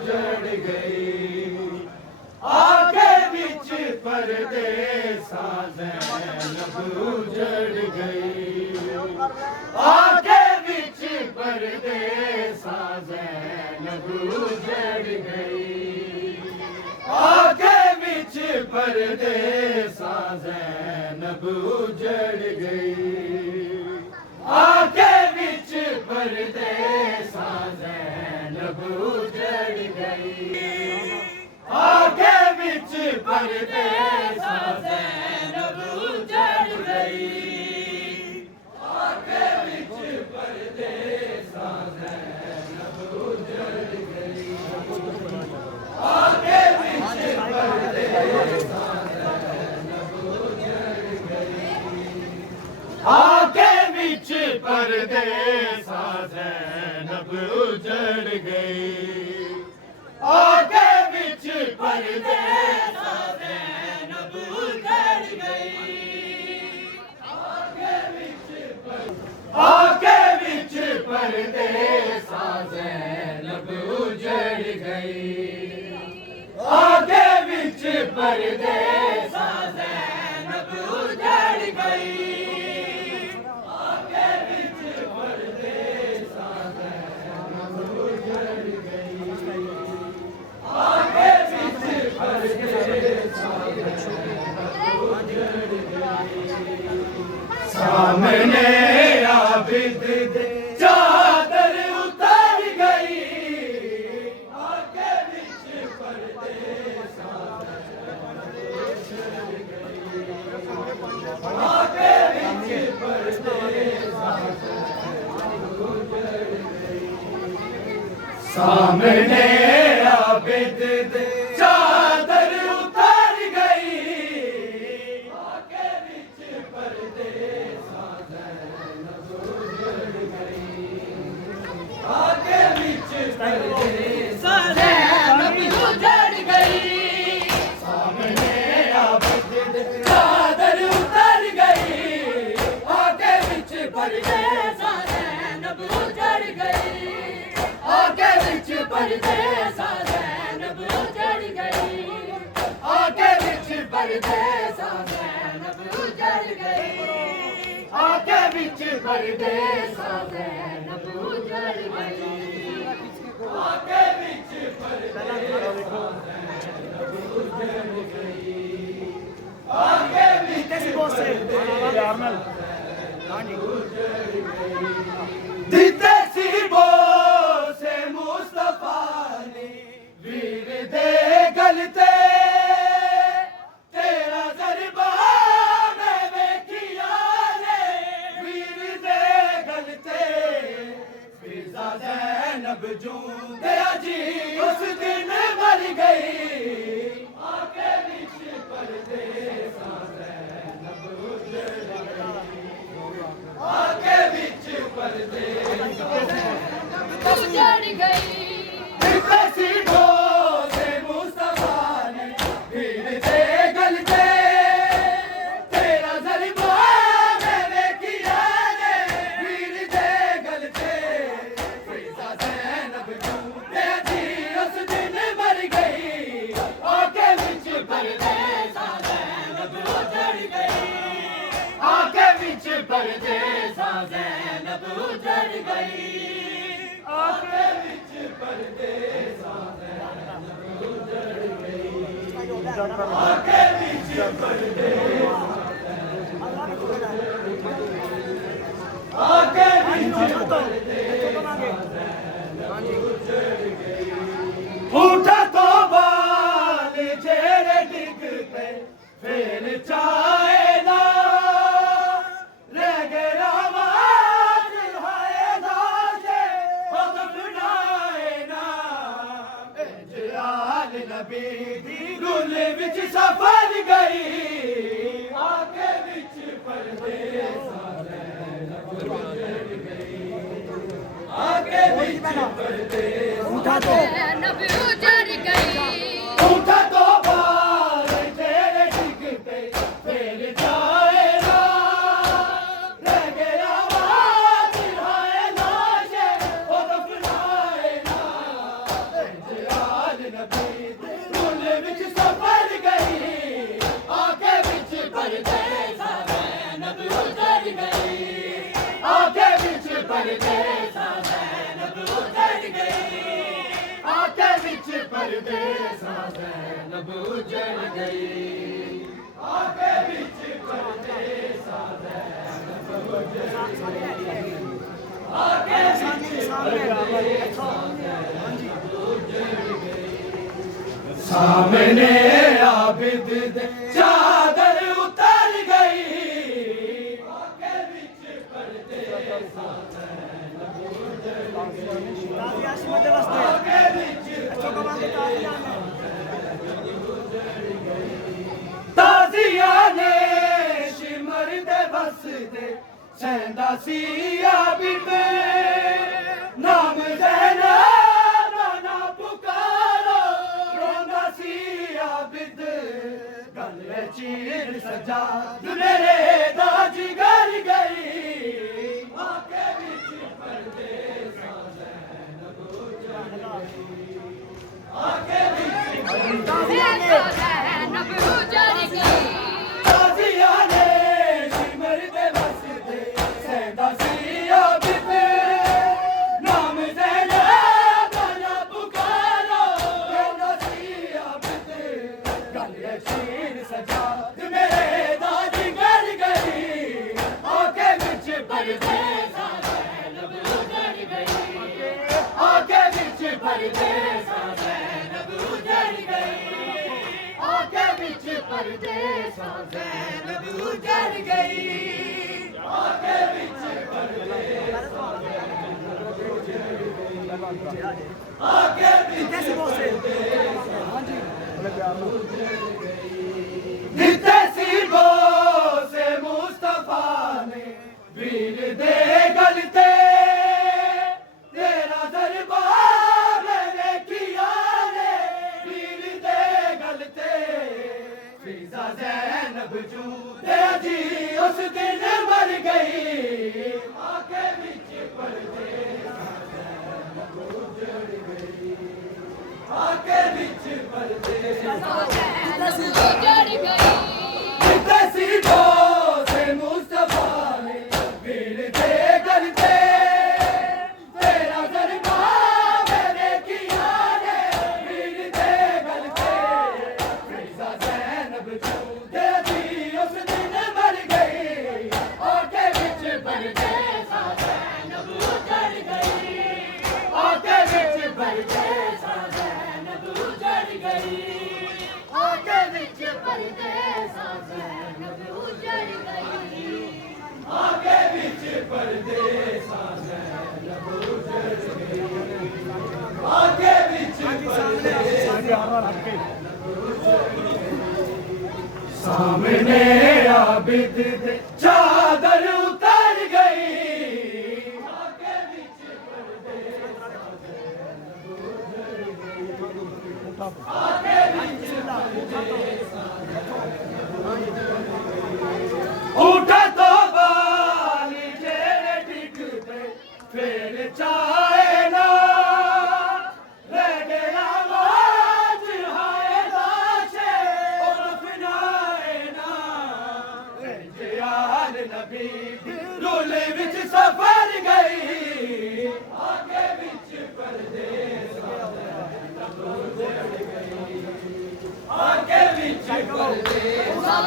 उजड़ गई आगे बिच परदेसा ज़ैनब उजड़ गई आगे बिच परदेसा ज़ैनब उजड़ गई आगे बिच परदेसा ज़ैनब उजड़ गई आगे बिच परदेसा ज़ैनब उजड़ गई आगे बिच परदेसा ज़ैनब उजड़ गई आगे बिच परदेसा ज़ैनब उजड़ गई आगे बिच परदेसा ज़ैनब उजड़ गई आगे बिच परदेसा ज़ैनब उजड़ गई आगे बिच परदेसा ज़ैनब उजड़ गई आगे बिच परदेसा ज़ैनब उजड़ गई आगे बिच परदेसा ज़ैनब उजड़ गई सामने आबिद दे चादर उतर गई आगे बिच परदेसा आगे बिच परदेसा सामने आबिद दे चादर उतर गई आगे बिच परदेसा आगे बिच परदेसा ज़ैनब उजड़ गई सामने आबिद दे चादर उतर गई आगे बिच परदेसा ज़ैनब उजड़ गई आगे बिच परदेसा ज़ैनब उजड़ गई आगे बिच परदेसा ज़ैनब उजड़ गई आगे बिच परदेसा ज़ैनब उजड़ गई आगे बिच परदेसा ज़ैनब उजड़ गई आगे बिच परदेसा दिते सी बोसे मुस्तफा ने वीर दे गलते तेरा जरबा मैं वेखिया ने वीर दे गलते फिजा ज़ैनब जूंदे जी उस दिन मर गई आगे बिच परदेसा ज़ैनब उजड़ गई आगे बिच परदेसा उजड़ गई सी बोसे मुस्तफा ने वीर दे गलते तेरा जरबा मैं वेखिया ने वीर दे गलते फिजा ज़ैनब जूंदे जी उस दिन मर गई आगे बिच परदेसा ज़ैनब उजड़ गई आगे बिच परदेसा ज़ैनब उजड़ गई आगे बिच परदेसा ज़ैनब उजड़ गई आगे बिच परदेसा आगे बिच परदेसा ज़ैनब उजड़ गई उठा तो बाल जेरे डिग पे फिर चाहे ना रह गया आवाज़ हाय नाशे ओ दफनाए ना जलाल नबी दी गुल विच सफर गई आगे बिच परदेसा ज़ैनब उजड़ गई आगे बिच परदेसा ज़ैनब उजड़ गई उठा तो बाल तेरे डिग पे फिर जाए ना रह गया आवाज़ हाय नाशे ओ दफनाए ना परदेसा ज़ैनब उजड़ गई आगे बिच परदेसा ज़ैनब उजड़ गई आगे बिच परदेसा ज़ैनब उजड़ गई सामने आबिद दे चादर उतर गई आगे बिच परदेसा ज़ैनब उजड़ गई आगे बिच ताज़िया ने शिमर दे बस दे सैंदा सी आबिद नाम ज़ैनब ना पुकारो रोंदा सी आबिद गले चीर सजा मेरे दा जिगर गई आके बिच परदेसा ज़ैनब उजड़ गई आके बिच ज़ैनब उजड़ गई ताज़िया ने शिमर दे बस दे सैंदा सी आबिद नाम ज़ैनब ना पुकारो रोंदा सी आबिद गले चीर सजा मेरे दा जिगर गई आके बिच परदेसा ज़ैनब उजड़ गई आके बिच परदेसा ज़ैनब उजड़ गई आके बिच परदेसा ज़ैनब उजड़ गई आके बिच परदेसा आके बिच नित्य सिबो से मुस्तफा ने वीर दे गलते तेरा दरबार देखिया ने वीर दे गलते फिजा ज़ैनब जू दे जी उस दिन मर गई आके बिच परदेसा ज़ैनब उजड़ गई आके बिच परदेसा उजड़ गई तसीबो से मुस्तफा ने वीर दे गलते तेरा दरबार मेरे किया ने वीर दे गलते फिजा ज़ैनब दे दी उस दिन मर गई आके बिच परदेसा ज़ैनब उजड़ गई आके बिच परदेसा ज़ैनब उजड़ गई आके बिच परदेसा ज़ैनब उजड़ गई आगे बिच परदेसा ज़ैनब उजड़ गई आगे बिच सामने आबिद दे चादर उतर गई आगे बिच परदेसा ज़ैनब उजड़ गई आगे बिच परदेसा उठा तो बाली जेरे टिकते फिर चाहे ना रह गया आज हाय लाशे और फिनाए ना रंजियाल नबी रोले विच सफर गई आगे बिच परदेसा ज़ैनब उजड़ गई आगे बिच परदेसा